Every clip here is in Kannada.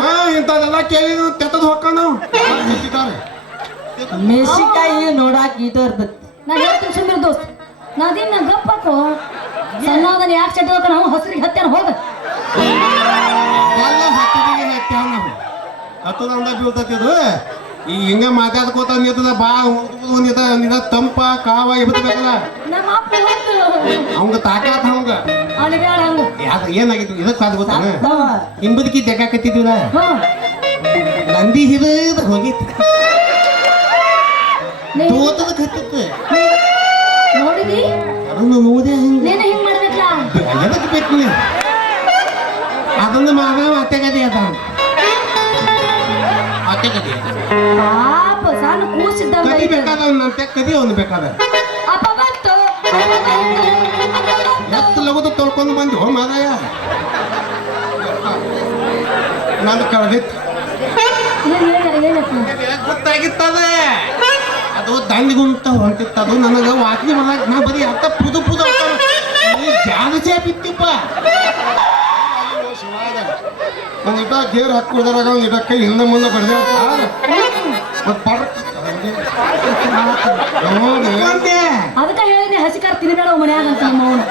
ಹಾ ಇಂಥದೆಲ್ಲ ಕೇಳಿ ತೆತ್ತದ ನಾವು. ತಿಂತಿದ್ದಾರೆ ಮೆಣಸಿನ್ಕಾಯಿ ನೋಡಾಕ ಇದ ನಾ ಹೇಳ್ತೀನಿ ಸುಮ್ಮನೆ ದೋಸ್ತ್. ನಾದಿನ್ನ ಗಪ್ಪಕ್ಕೋ ಸಣ್ಣದನ್ನ ಯಾಕೆ ಚಟ್ಟೋಕ ನಾವು? ಹಸ್ರಿಗೆ ಹತ್ಯಾನ ಹೋಗ. ಎಲ್ಲ ಹತ್ತದಿಗೆ ಹತ್ಯಾವ ನಾವು. ಹತ್ತದ ಅಂದ ಬೀಳ್ತೈತಿ ಅದು. ಈ ಹಿಂಗ ಮಾತಾಡ್ಕೋತ ನಿಂತದ ಬಾ ನಿಂತ ತಂಪ ಕಾವ ಇಬ್ಬೇಕಲ್ಲ ನಮ್ಮ ಅಪ್ಪ ಅವಂಗ ತಾಕಾತ್ ಅವಂಗ. ಏನಾಗಿತ್ತು ಇದಕ್ಕೆ ಗೊತ್ತಾನ? ದವ. ಹಿಂಬದಕಿ ತೆಗಾಕತ್ತಿದ್ವಿಲ್ಲ ನಂದಿ ಹಿಡಿದ ಹೋಗಿತ್ತು. ತೋತದ ಕತ್ತಿತ್ತು. ನೋಡಿದಿ? ಅದನ್ನು ನೋದೆ ಹಿಂಗ? ಮಾಡ್ಬೇಕಲ್ಲ ಬೇಕು ಅದನ್ನು ಅದೊಂದು ಮಗ ಅತ್ತೆಗದಿ ಅದ. ಅತ್ತೆಗದಿ ಪಾಪ ಕದಿ. ಬೇಕಾದ ನಂತೆ ಕದಿ ಅವನು ಬೇಕಾದ. ಕಳೆದಿತ್ತು? ಗೊತ್ತಾಗಿತ್ತದ. ಅದು ದಂಡಿಗುಂತ ಹೊಂಟಿತ್ತು ಅದು ನನಗೆ ವಾಸನೆ ಬಂದಾಗ ನಾ ಬರೀ ಅತ್ತ ಪುದು ಪುದು ಜಾಗಸೇ ಬಿತ್ತಿಪ್ಪ. ನನ್ನ ಇಟ ಗೇರ್ ಹಾಕೋದ್ರಾಗ ಒಂದ್ ಇಟ ಕೈ ಹಿಂದೆ ಮುಂದೆ ಬಡ್ದೆ ಮತ್ ಪಡ್ಕ್ ಹೌದು. ಅದಕ್ಕ ಹೇಳಿದ್ನಿ ಹಸಿ ಕಾರ್ ತಿನ್ಬೇಡ ಮನ್ಯಾಗ ಅಂತ ನಮ್ಮ ಅವನು.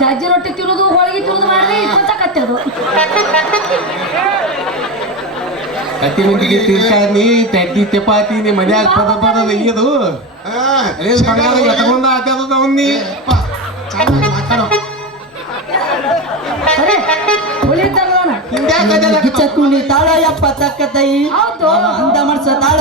ಚಜ್ಜಿ ರೊಟ್ಟಿ ತಿನ್ನೋದು ಹೋಳಿಗೆ ತಿನ್ನೋದು ಮಾಡಿ ಕೊಂಚಕತ್ತದು ಕತ್ತಿ ಮಂದಿಗೆ ತಿರ್ಸಾನಿ ತಡ್ಡಿ ಚಪಾತಿ ನೀ ಮನ್ಯಾಗ ಪದ ಪದ ಇದು. ಆ, ಅದೇ ಬಂಗಾರ ಎತ್ಕೊಂಡ ಆತದ ಅವ್ನಿ ಉಳಿತಲ್ಲ ಗಿಚ್ಚ ಕುಣಿ ತಾಳ ಯಪ್ಪ ತಕ್ಕತೈ ಹೌದು. ಅವ ಅಂದ ಮನ್ಸ ತಾಳ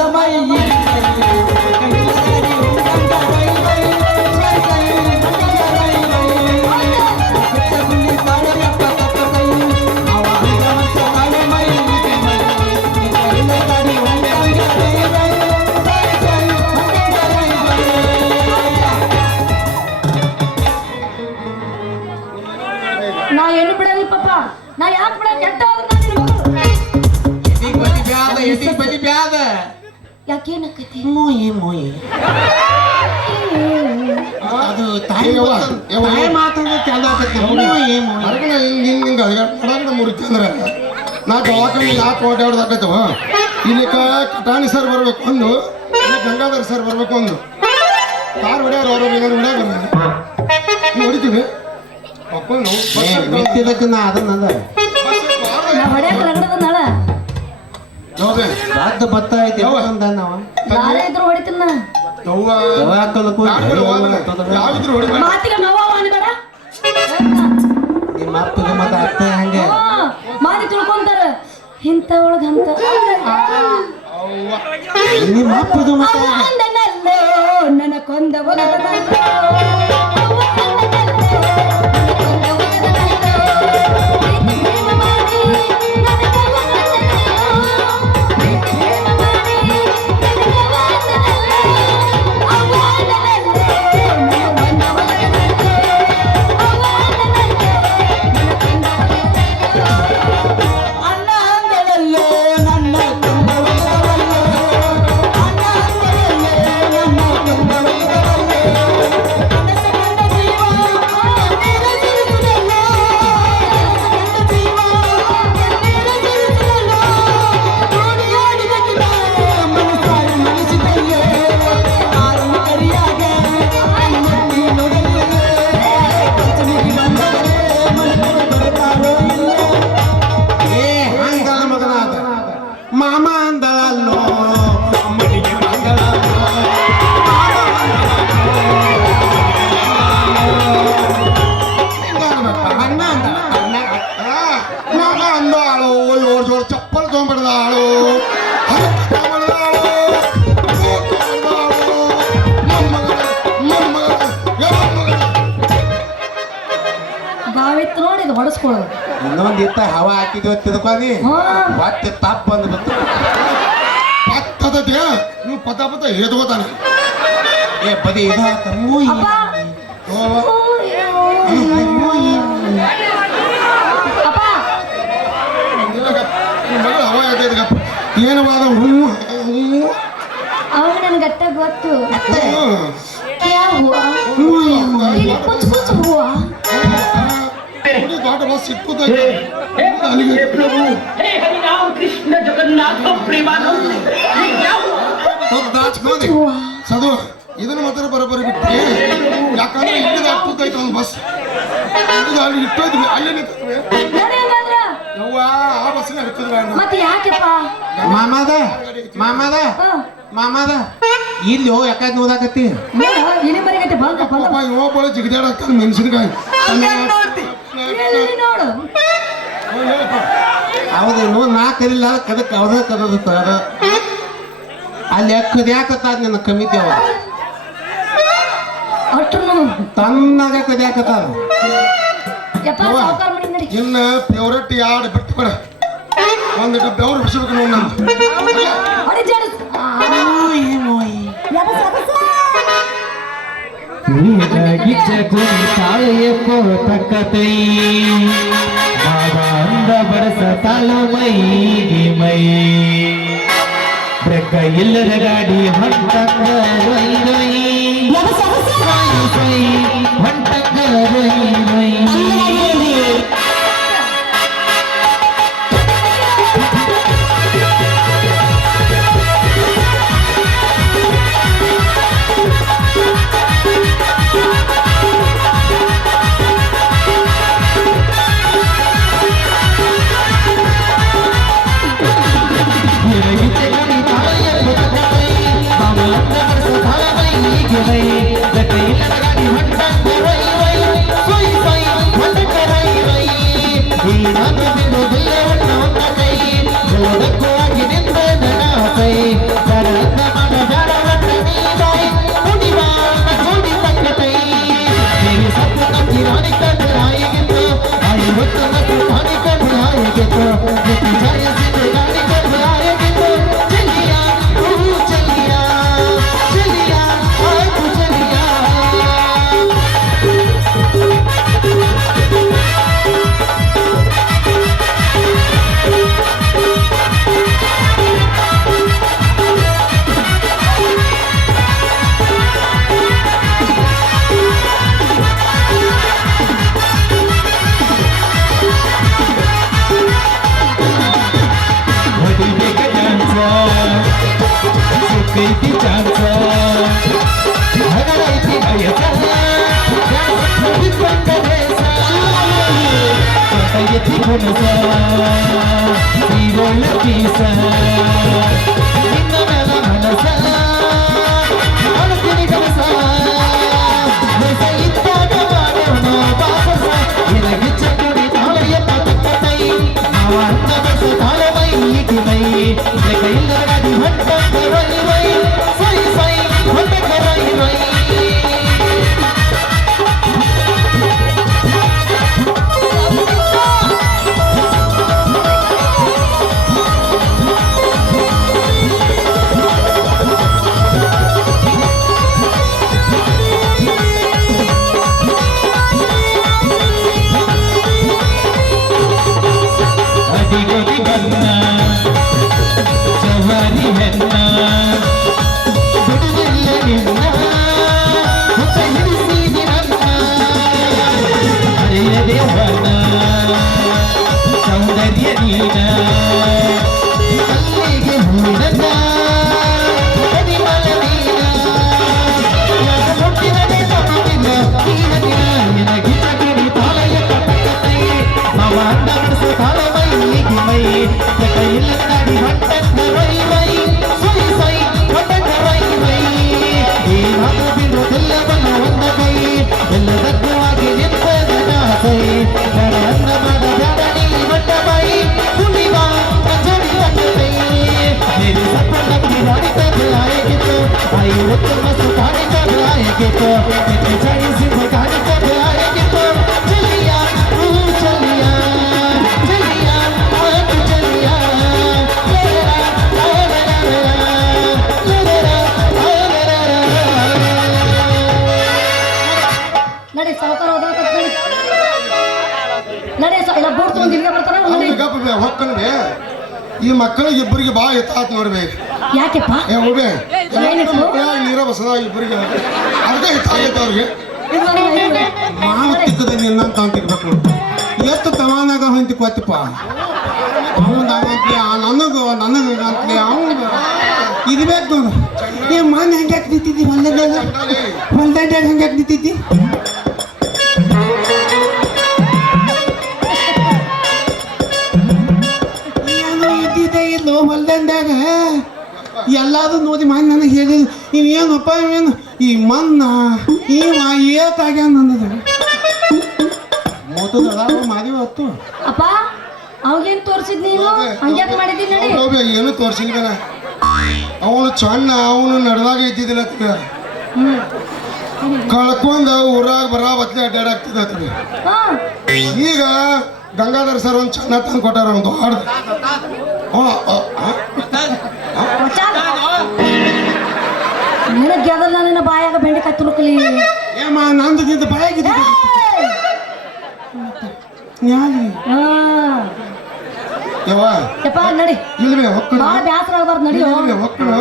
ಬಿಡಲಿ ಪಾಪ. ನಾ ಯಾಕೆ ಬಿಡ ಕೆಟ್ಟ ಹೋದ್ರೆ ನಾ ನಿನ್ ಮಗಳು. ಎದಿಗ್ ಬದಿ ಬ್ಯಾದ ಎದಿಗ್ ಬದಿ ಬ್ಯಾದ? ಯಾಕೇನಕ್ಕತಿ ಮೋಯಿ ಮೋಯಿ. ಅದು ತಾಯಿ ಯವ್ವ, ಮಾತು- ಯವ್ವ. ತಾಯಿ ಚಂದ ಆಗ್ತೈತಿ. ಮೋಯಿ ಮೋಯಿ ಹೊರಗಡೆ ಹಿಂಗ್ ಹಿಂಗ್ ಹಿಂಗ್ ಅದ್ಗಾಡ್ ಮಾಡಾಕಡೆ ನಾ ದವಾಖಾನೆ ಯಾಕೆ ಓಡಾಡ್ದಾಕೈತವ ಇಲ್ಲಿ ಕಟಾಣಿ ಸರ್ ಬರ್ಬೇಕು ಒಂದು ಇಲ್ಲಿ ಗಂಗಾಧರ್ ಸರ್ ಬರ್ಬೇಕು ಒಂದು ಕಾರ್ ಹೊಡ್ಯಾರ ಅವ್ರ ಏನಾದ್ರು ಹೊಡ್ಯಾರ? ಹೊಡಿತೀವಿ? ಮೆತ್ತಿದಕ್ಕೆ ನಾ ಅದನ್ನಲ್ಲ ನಾ ಹೊಡ್ಯಾಕ ಭತ್ತ ಐತಿ ಯವ್ವ. ಯಾರೇ ಇದ್ರು ಹೊಡಿತೀನಿ ನಾ. ಯವ್ವ? ಯಾವಾಗಲೂ ಯಾವಿದ್ರು ಹೊಡಿಬೇಡ. ಮಾತಿಗೆ ನೋವ ಅನ್ಬೇಡ. ನಿಮ್ಮ ಅಪ್ಪಗೆ ಮತ್ತೆ ಅತ್ತೆ ಹಂಗೆ? ಹಾ, ಮಾತಿ ತಿಳ್ಕೊಂತಾರ. ಇಂಥ ಒಳಗ ಅಂತ ನಿಮ್ಮ ಅಪ್ಪದು ಮತ್ತೆ ನನ್ನ ಮಾಮ ಅಂದಳಲ್ಲೋ ಅಮ್ಮನಿಗೆ ಬಂದಳಲ್ಲೋ ಅಣ್ಣ ಅಂದಳ ಅಣ್ಣ ನಾಗ ಅಂದಾಳು ಏಳು ಜೋಡ್ ಚಪ್ಪಲ್ ತೊಗೊಂಡ್ಬಿಡ್ದಾಳು ಗಾವಿತ್ತು ನೋಡಿ ಇದು ಹೊಡಸ್ಕೊಳ್ಳೋದು ಇನ್ನೊಂದ್ ಇತ್ತ ಹವ ಹಾಕಿದ್ವಿ ತಿಳ್ಕೊನಿ ಮತ್ತೆ ತಪ್ಪ ಬಂತು ಪತ್ತದ ನೀವು ಪತ್ತ ಪತ್ತ ಎದ್ಕೋತಾನೆ. ಏ ಬದಿ ಇದು ಅಪ್ಪ ಮಗಳು ಹವ ಯಾಕೈತೆ ಏನವಾದ ಹೂ ಹೂ ಅವಾಗ ನನ್ ಗಟ್ಟ ಗೊತ್ತು. ಹೂವು? ಹೂವು. थोड़ी घाट बस सिक्को तक हे प्रभु हे हरि ಇದನ್ನ ಮಾತ್ರ ಬರೋಬ್ಬರಿ ಬಿಟ್ಟಿ ಯಾಕಂದ್ರೆ ಇಲ್ಲದ ಹಾಕ್ಬೇಕಾಯ್ತು ಒಂದು ಬಸ್. ಅಲ್ಲಿ ಇಟ್ಟಿದ್ವಿ ಅಲ್ಲಿ ನಿಂತಿದ್ವಿ. ಆ ಬಸ್ಸಿನ ಮಾಮದ ಮತ್ತೆ ಮಾಮದ ಇಲ್ಲಿ ಹೋ ಯಾಕಾಯ್ತು ಓದಾಕತ್ತಿ? ಇಳಿ ಬರೀಗತ್ತೆ ಬಂದ ಬಂದ. ಯೋ ಮೆಣಸಿನಕಾಯಿ ಹೌದೇನು ನಾ ಕರಿಲ್ಲ ಕದಕ್ಕೆ ಅವದ ಕದದ ಅದ ಅಲ್ಲಿ ಕದ್ಯಾಕತ್ತಾದ ನಿನ್ನ ಕಮಿತಿ ಅವ? ಅಷ್ಟ್ರು ತನ್ನಾಗ ನಡಿ. ಇನ್ನ ಫೇವ್ರೆಟ್ ಯಾಡ್ ಬಿಟ್ಟು ಕೊಡ ಒಂದಿಟ್ಟು ಬೆವ್ರು ಬಿಡ್ಸ್ಬೇಕು ನೋಡಿ ನಮ್ಮ ಅಡಿ ಜಾಡು. ತಾಳೆಯ ತಕ್ಕತೈ ಬರಸ ತಾಳ ಮೈಗೆ ಮೈ. ಬ್ರೆಕ್ಕ ಎಲ್ಲರ ಗಾಡಿ ಹೊಂಟಂಗ ಹೊಂಟಂಗ 我们。ಈ ಮಕ್ಕಳು ಇಬ್ಬರಿಗೆ ಬಾ ಎತ್ತಾತ್ ನೋಡ್ಬೇಕು. ಯಾಕೆಪ್ಪ? ಏ ಏನಿತ್ತು? ನೀರ ಬಸದ ಇಬ್ಬರಿಗೆ ಅದಕ್ಕೆ ಎತ್ತಾಗೈತೆ ಅವ್ರಿಗೆ. ಇದು ನೋಡಿ, ಇದು ನೋಡಿ. ಮಾವ ತಿಕ್ಕದ ನಿನ್ನಂತ ಅಂತ ತಿಕ್ಬೇಕು ನೋಡು ಅವಂತಿ ಕೊತ್ತಪ್ಪ ಅವಂದ ಅವಂತಿ ನನಗ ನನಗ ಅಂತೀಯ ಅವನ ಇರ್ಬೇಕು ಬೇಕು ನೋಡು. ಏ ಮನ್ ಹೆಂಗ್ಯಾಕೆ ನಿಂತಿದ್ದಿ? ಹೊಲ್ದಾಗ ಹೊಲ್ದಾಗ ಹೆಂಗ್ಯಾಕೆ ನಿಂತಿದ್ದಿ? ಏನು ಇದ್ದಿದ್ದೆ ಇಲ್ಲೋ ಹೊಲ್ದಂದಾಗ ಎಲ್ಲಾದ್ರು ನೋಡಿ ಮಾಡಿ ನನಗೆ ಹೇಳಿದ್ರು ಇವೇನಪ್ಪ ಇವೇನು? ಈ ಮನ್ನ ಈ ಏತಾಗ್ಯಾನ ನನ್ನದು. ಮೂತದ ಮಾಡಿ ಹೊತ್ತು. ಅಪ್ಪ ಅವಾಗೇನ್ ತೋರ್ಸಿದ್ ನೀನು? ಹಂಗ್ಯಾಕ್ ಮಾಡಿದ್ದೀನಿ ನಡಿ. ಅವ್ನು ಏನು ತೋರ್ಸಿಲ್ವೇನ ಅವನು ಚಣ್ಣ ಅವನು ನಡೆದಾಗ ಇದ್ದಿದ್ದಿಲ್ಲ ಕಳ್ಕೊಂಡ ಊರಾಗ ಬರ ಬತ್ಲೆ ಅಡ್ಡಾಡಾಗ್ತಿದ್ದ ಈಗ ಗಂಗಾಧರ್ ಸರ್ ಒಂದು ಚೆನ್ನ ತಂದು ಕೊಟ್ಟಾರ ಒಂದು ಹಾಡ್ದು ನಿನಗ್ ಗೆದಲ್ಲ ನಿನ್ನ ಬಾಯಾಗ ಬೆಂಡೆಕಾಯಿ ತುರುಕಲಿ ಏಮ್ಮ ನಂದು ನಿಂದು ಬಾಯಾಗಿದೆ ಯಾರಿ ಹಾ. ಯವ್ವ ಯಪ್ಪ ನಡಿ. ಇಲ್ವೇ ಹೊಕ್ಕಣ ಭಾಳ ಬ್ಯಾಸರ ಆಗ್ಬಾರ್ದು ನಡಿ ಇಲ್ವೇ ಹೊಕ್ಕಳು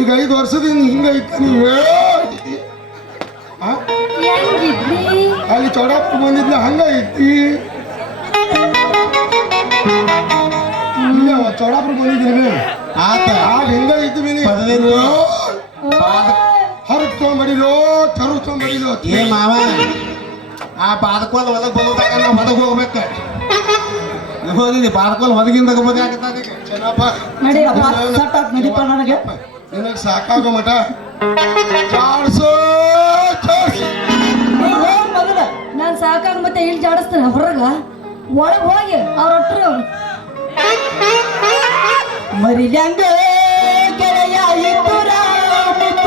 ಈಗ ಐದು ವರ್ಷದಿಂದ ಹಿಂಗ ಇತ್ತು ನೀವು ಅಲ್ಲಿ ಚೌಡಪ್ಪ ಬಂದಿದ್ಲ ಹಂಗ ಐತಿ ಇಲ್ಲ ಚೌಡಾಪುರ ಬಂದಿದ್ದೀನಿ. ಆತ ಆಗ ಹಿಂಗ ಇದ್ವಿ ಪದದಿಂದ ಹರಕ್ ತೊಗೊಂಬಡಿಲೋ ಕರು ತೊಗೊಂಬಡಿಲೋ ಏ ಮಾವ ಆ ಬಾದಕೋಲ್ ಹೊಲಕ್ ಬರೋದಾಗ ನಾವು ಹೊರಗೆ ಹೋಗ್ಬೇಕು. ಹೋದಿನಿ ಬಾದಕೋಲ್ ಹೊರಗಿಂದ ಬೇಕಾಗತ್ತಾಗ ಚೆನ್ನಪ್ಪ. ನಡಿಪ ನನಗೆ. ನಿನಗೆ ಸಾಕಾಗೋ ಮೊದಲ. ನಾನ್ ಸಾಕಾಗ ಮತ್ತೆ ಇಲ್ಲಿ ಜಾಡಿಸ್ತೇನೆ ಹೊರಗ. ಒಳಗ್ ಹೋಗಿ ಅವ್ರ ಒಟ್ಟರು ಅವ್ರು ಮರಿಲ್ಯಾಂಗ ಗೆಳೆಯ ಇತ್ತು ನಡಿ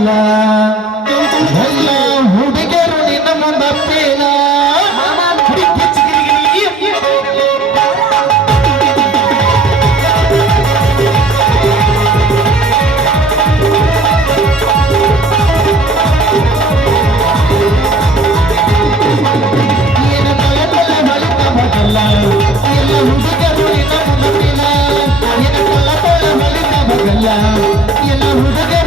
ಹೊಲಿತಾವ ಗಲ್ಲ ಎಲ್ಲ ಹುಡುಗರು ನಿನ್ನ ಮುಂದ ಪೇಲ ನಿನ್ನ ತಳ ತಳ ಹೊಲಿತಾವ ಗಲ್ಲ ಎಲ್ಲ ಹುಡುಗರು